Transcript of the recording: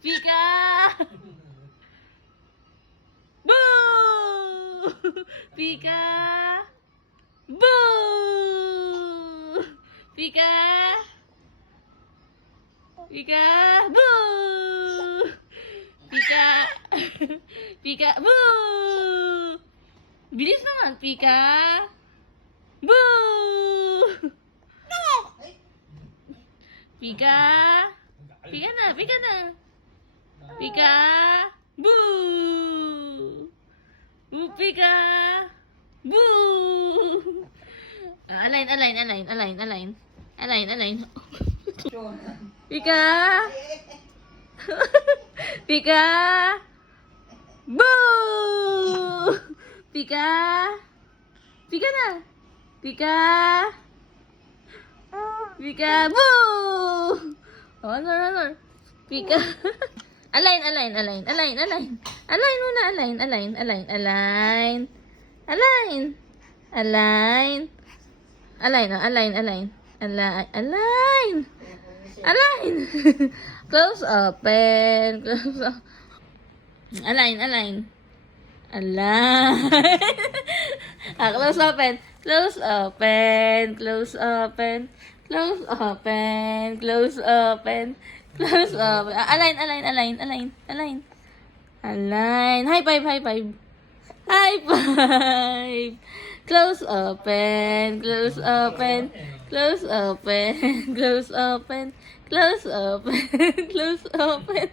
Pika! Boo! Pika! Boo! Pika! Pika! Boo! Pika! Pika! Boo! Bilis naman, Pika! Boo! Pika! Pika na, Pika na! Pika! Boo! Boo, Pika! Boo! Align. Pika! Pika! Boo! Pika! Pika na! Pika! Pika! Boo! Oh, ano. Pika! Align muna, align. Close, open, close, align. Close, open, close, open, close, open, close, open, close, open, close, open. Align. High five. High five. Close, open, close, open, close, open, close, open, close, open, close, open.